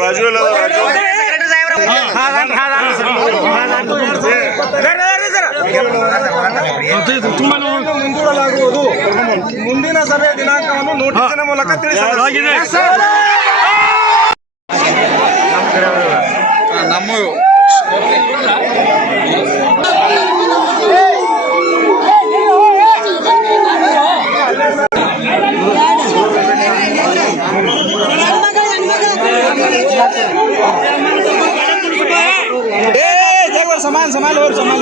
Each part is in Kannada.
ರಾಜು ಮುಂದೂಡಲಾಗುವುದು. ಮುಂದಿನ ಸಭೆಯ ದಿನಾಂಕವನ್ನು ನೋಟಿಸಿನ ಮೂಲಕ ತಿಳಿಸಲಾಗಿದೆ. ನಮ್ಮ समान समान और समान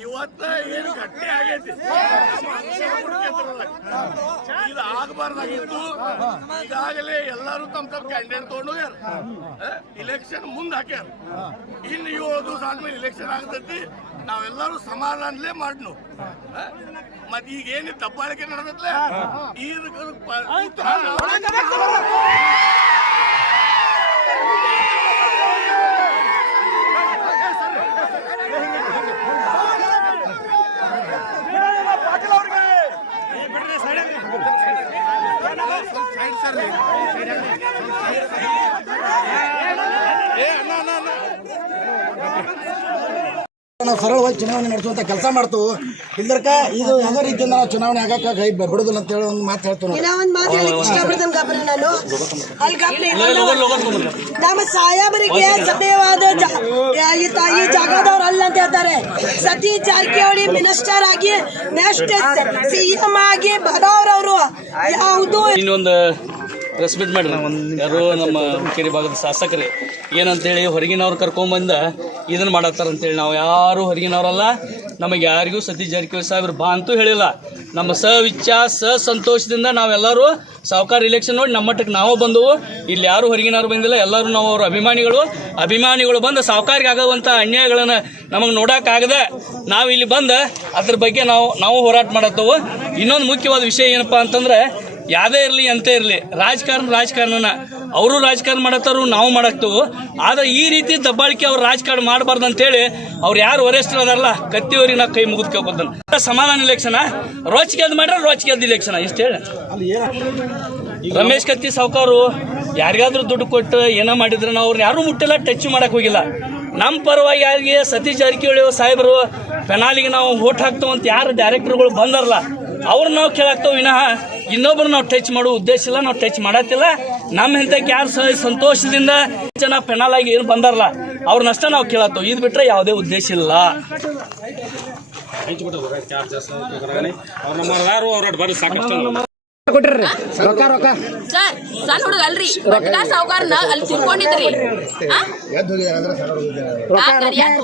ಇವತ್ತ ಏನು ಗಟ್ಟಿ ಆಗೈತಿ, ಇದು ಆಗಬಾರ್ದಾಗಿತ್ತು. ಈಗಾಗಲೇ ಎಲ್ಲರೂ ತಮ್ಮ ತಮ್ಮ ಕ್ಯಾಂಡಿಡೇಟ್ ತಗೊಂಡೋಗ್ಯಾರ, ಇಲೆಕ್ಷನ್ ಮುಂದೆ ಹಾಕ್ಯಾರ. ಇನ್ನು 7 ದಿವಸ ಆದ್ಮೇಲೆ ಇಲೆಕ್ಷನ್ ಆಗ್ತೈತಿ. ನಾವೆಲ್ಲರೂ ಸಮಾಧಾನಲೇ ಮಾಡ್ನು. ಮತ್ ಈಗ ಏನು ದಬ್ಬಾಳಿಕೆ ನಡೆದತ್ಲೆ ನಾವು ಸರಳವಾಗಿ ಚುನಾವಣೆ ನಡೆಸುವಂತ ಕೆಲಸ ಮಾಡ್ತು. ಇಲ್ದರ್ಕ ಇದು ಯಾವುದೇ ರೀತಿಯಿಂದ ನಾವು ಚುನಾವಣೆ ಆಗಾಕ ಕೈ ಬಿಡುದಿಲ್ಲ ಅಂತ ಹೇಳಿ ಒಂದು ಮಾತು ಹೇಳ್ತು. ನಮ್ಮ ಸಾಹೇಬರಿಗೆ ಸಭ್ಯವಾದ ಈ ಜಾಗದವ್ರು ಅಲ್ಲ ಅಂತ ಹೇಳ್ತಾರೆ. ಸತೀಶ್ ಜಾರಕಿಹೊಳಿ ಮಿನಿಸ್ಟರ್ ಆಗಿ ನೆಕ್ಸ್ಟ್ ಸಿಎಂ ಆಗಿ ಬರೋರವರು ಯಾವುದು ಇನ್ನೊಂದು ಪ್ರೆಸ್ ಮೀಟ್ ಮಾಡ್ರಿ. ಯಾರು ನಮ್ಮ ಹುಕ್ಕೇರಿ ಭಾಗದ ಶಾಸಕರೇ ಏನಂತೇಳಿ ಹೊರಗಿನವ್ರು ಕರ್ಕೊಂಬಂದ ಇದನ್ನು ಮಾಡತ್ತಾರಂತೇಳಿ. ನಾವು ಯಾರು ಹೊರಗಿನವರಲ್ಲ. ನಮಗೆ ಯಾರಿಗೂ ಸತೀಶ್ ಜಾರಕಿಹೊಳಿ ಸಾಹೇಬ್ರು ಬಾ ಅಂತೂ ಹೇಳಿಲ್ಲ. ನಮ್ಮ ಸಂತೋಷದಿಂದ ನಾವೆಲ್ಲರೂ ಸಾವುಕಾರ ಇಲೆಕ್ಷನ್ ನೋಡಿ ನಮ್ಮ ಮಟ್ಟಕ್ಕೆ ನಾವು ಬಂದವು. ಇಲ್ಲಿ ಯಾರು ಹೊರಗಿನವ್ರು ಬಂದಿಲ್ಲ. ಎಲ್ಲರೂ ನಾವು ಅವ್ರ ಅಭಿಮಾನಿಗಳು ಬಂದು ಸಾವುಕಾರಿಗೆ ಆಗುವಂಥ ಅನ್ಯಾಯಗಳನ್ನು ನಮಗೆ ನೋಡೋಕ್ಕಾಗದೆ ನಾವು ಇಲ್ಲಿ ಬಂದು ಅದ್ರ ಬಗ್ಗೆ ನಾವು ಹೋರಾಟ ಮಾಡತ್ತವು. ಇನ್ನೊಂದು ಮುಖ್ಯವಾದ ವಿಷಯ ಏನಪ್ಪ ಅಂತಂದ್ರೆ, ಯಾವುದೇ ಇರಲಿ ಎಂತೇ ಇರಲಿ ರಾಜಕಾರಣನ ಅವರು ರಾಜಕಾರಣ ಮಾಡತ್ತಾರು, ನಾವು ಮಾಡಾಕ್ತೇವೆ. ಆದರೆ ಈ ರೀತಿ ದಬ್ಬಾಳಿಕೆ ಅವ್ರು ರಾಜಕಾರಣ ಮಾಡಬಾರ್ದು ಅಂತೇಳಿ ಅವ್ರು ಯಾರು ವರಿಷ್ಠರು ಅದಾರಲ್ಲ ಕತ್ತಿಯವರಿಗೆ ನಾವು ಕೈ ಮುಗಿದು ಕೇಳ್ಕೊತಾನೆ. ಸಮಾಧಾನ ಇಲೆಕ್ಷನ್ ರೋಚಿಗೆದ್ದು ಮಾಡ್ರೆ ರೋಚಿಗೆದ್ದು ಇಲೆಕ್ಷನ್ ಇಷ್ಟು ಹೇಳಿ. ರಮೇಶ್ ಕತ್ತಿ ಸಾವುಕಾರು ಯಾರಿಗಾದ್ರೂ ದುಡ್ಡು ಕೊಟ್ಟು ಏನೋ ಮಾಡಿದ್ರೆ ನಾವು ಅವ್ರನ್ನ ಯಾರೂ ಮುಟ್ಟಿಲ್ಲ, ಟಚ್ ಮಾಡಕ್ಕೆ ಹೋಗಿಲ್ಲ. ನಮ್ಮ ಪರವಾಗಿ ಯಾರಿಗೆ ಸತೀಶ್ ಜಾರಕಿಹೊಳಿ ಸಾಹೇಬರು ಪೆನಾಲಿಗೆ ನಾವು ವೋಟ್ ಹಾಕ್ತೇವೆ ಅಂತ ಯಾರು ಡೈರೆಕ್ಟರ್ಗಳು ಬಂದಾರಲ್ಲ ಅವ್ರು ನಾವು ಕೇಳಾಕ್ತೇವೆ ವಿನಃ ಇನ್ನೊಬ್ರು ನಾವು ಟಚ್ ಮಾಡೋ ಉದ್ದೇಶ ಇಲ್ಲ. ನಾವು ಟಚ್ ಮಾಡತ್ತಿಲ್ಲ. ನಮ್ಮ ಇಂಥಕ್ಕೆ ಯಾರು ಸಂತೋಷದಿಂದ ಜನ ಪೆನಾಲ್ ಆಗಿ ಏನು ಬಂದಾರಲ್ಲ ಅವ್ರನ್ನಷ್ಟ ನಾವು ಕೇಳತ್ತೇವೆ. ಇದು ಬಿಟ್ಟರೆ ಯಾವುದೇ ಉದ್ದೇಶ ಇಲ್ಲ. ಸಾಕಷ್ಟು ಕೊಟ್ಟಿರ್ರಿ ರೊಕ್ಕ ರೊಕ್ಕ ಸರ್ ಸಣ್ಣ ಹುಡುಗ ಅಲ್ರಿ ಬಡ್ಡ ಸಾವುಕಾರನ ಅಲ್ಲಿ ತಿರ್ಕೊಂಡಿದ್ರಿ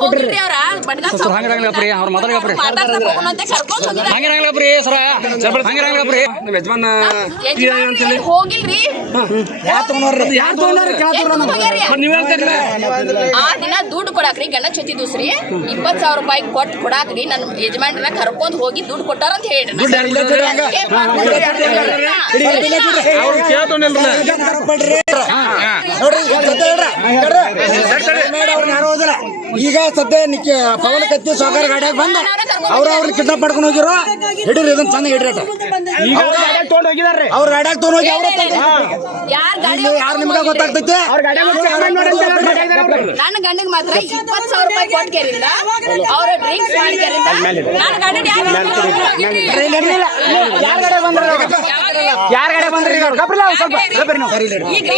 ಹೋಗಿಲ್ರಿ ಅವ್ರ ಬಡ್ಗ ಅವ್ರ ಮಾತಾಡ್ರಿ ಮಾತಾಡ್ಸಕ್ ಹೋಗೋಣಂತೆ ಕರ್ಕೊಂಡ್ ಹೋಗಿದ್ದಾರೆ ಹಂಗಿರಂಗಿಲ್ಲಪ್ರಿ ಸರ ಹಂಗಿರಂಗಿಲ್ಲಪ್ರಿ ನಿಮ್ಮ ಯಜಮಾನ ಯಜಮಾನ್ರಿ ಹೋಗಿಲ್ರಿ ಆ ದಿನ ದುಡ್ಡು ಕೊಡಾಕ್ರಿ ಗಣ ಚೊತಿ ದೂಸ್ರಿ 20,000 ರೂಪಾಯಿ ಕೊಟ್ಟು ಕೊಡಾಕ್ರಿ ನನ್ನ ಯಜಮಾನ್ರನ್ನ ಕರ್ಕೊಂಡ್ ಹೋಗಿ ದುಡ್ಡು ಕೊಟ್ಟಾರ ಅಂತ ಹೇಳ್ರಿ ಈಗ ಸದ್ಯ ಪವನ ಕತ್ತಿ ಸಾವುಕಾರ ಗಾಡಿಯಾಗ ಬಂದ ಅವ್ರ ಕಿಡ್ನಾಪ್ ಮಾಡ್ಕೊಂಡು ಹೋಗಿರೋ ಹಿಡಿರಿ ಇದನ್ನ ಚಂದ ಹಿಡ್ರಿ ಅವ್ರ ಗಾಡಿಯಾಗ ತಗೊಂಡ್ ಹೋಗಿ ಯಾರು ನಿಮ್ಗೆ ಗೊತ್ತಾಗ್ತೈತಿ ನನ್ನ ಗಂಡಗ್ ಮಾತ್ರ 20,000 ರೂಪಾಯಿ ಕೊಟ್ಕೇರಿಂದ ಅವ್ರ ಡ್ರಿಂಕ್ಸ್ ಮಾಡ್ಕೇರಿಂದ ನನ್ನ ಗಂಡ ಯಾರ ಗಾಡಿ ಬಂದ್ರಿ ಈಗ